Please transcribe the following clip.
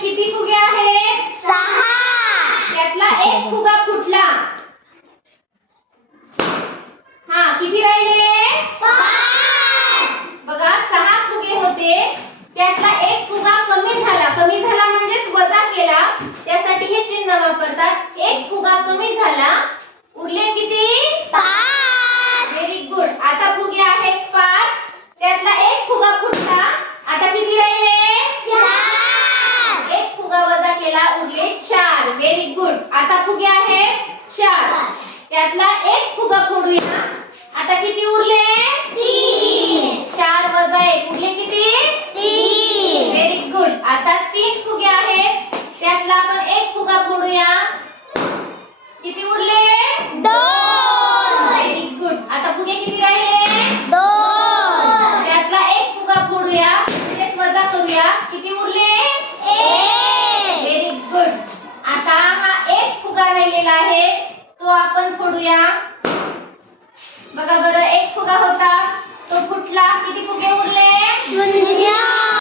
किती फुगे आहेत? 6. त्यातला एक फुगा फुटला. हा, किती राहिले? 5. बघा 6 फुगे होते, त्यातला एक फुगा कमी झाला. कमी झाला म्हणजेच वजा केला, त्यासाठी हे चिन्ह वापरतात. एक फुगा कमी झाला, उरले किती? 5. Very good. आता फुगे आहेत 5, त्यातला एक फुगा फुटला. आता किती राहिले? 4. एक फुगा वजा केला, उरले 4. Very good. आता फुगे आहेत 4, त्यातला एक फुगा फोडूया. आता किती उरले? 3. 4 वजा 1 उरले किती? 3. Very good. आता 3 फुगे आहेत, त्यातला आपण एक फुगा फोडूया. किती उरले? 2. Very good. आता फुगे किती राहिले? 2. त्यातला एक फुगा फोडूया, म्हणजेच वजा करूया. किती उरले? 1. Very good. आता हा एक फुगा राहिलेला आहे, तो आपण फोडूया. बघा बरं, एक फुगा होता, तो फुटला. किती फुगे उरले? 0.